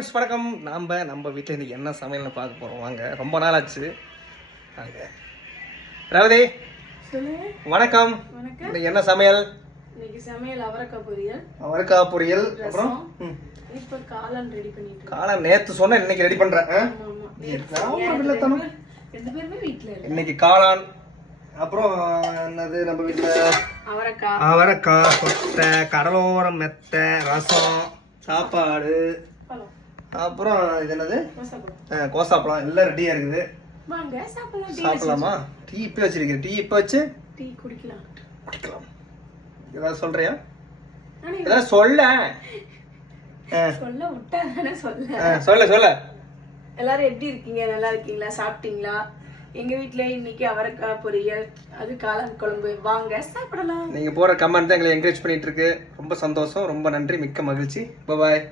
Friends வணக்கம். நம்ம வீட்டில் இன்றைக்கி என்ன சமையல்னு பார்க்க போகிறோம். வாங்க, ரொம்ப நாள் ஆச்சு. வாங்க ரேவதி, வணக்கம். இன்னைக்கு என்ன சமையல்? இன்னைக்கு சமையல் அவரைக்காய் பொரியல். அவரைக்காய் பொரியல். அப்புறம் இப்போ காளான் ரெடி பண்ணிட்டு. காளான் நேற்று சொன்னேன், இன்னைக்கு ரெடி பண்ணுறேன். ரெண்டு பேருமே வீட்டில் இல்லை. இன்னைக்கு காளான். அப்புறம் என்னது நம்ம வீட்டில் அவரைக்காய் கொட்டை, கடலோரம் மெத்தை, ரசம், சாப்பாடு, அப்புறம் இது என்னது கோசாப்பழம் எல்லாம் ரெடியா இருக்குது. சாப்பிடலாமா? டீ இப்போ வச்சிருக்கேன். டீ இப்போ வச்சு டீ குடிக்கலாம். ஏதாவது சொல்றியா? ஏதாவது சொல்ல சொல்ல. எல்லாரும் எப்படி இருக்கீங்க? நல்லா இருக்கீங்களா? சாப்பிட்டீங்களா? எங்க வீட்டுல இன்னைக்கு அவரைக்காய் பொரியல், அது காளான் குழம்பு. வாங்க சாப்பிடலாம். நீங்க போற கமெண்ட் தான் எங்களை என்கரேஜ் பண்ணிட்டு இருக்கு. ரொம்ப சந்தோஷம், ரொம்ப நன்றி, மிக்க மகிழ்ச்சி. பாய்.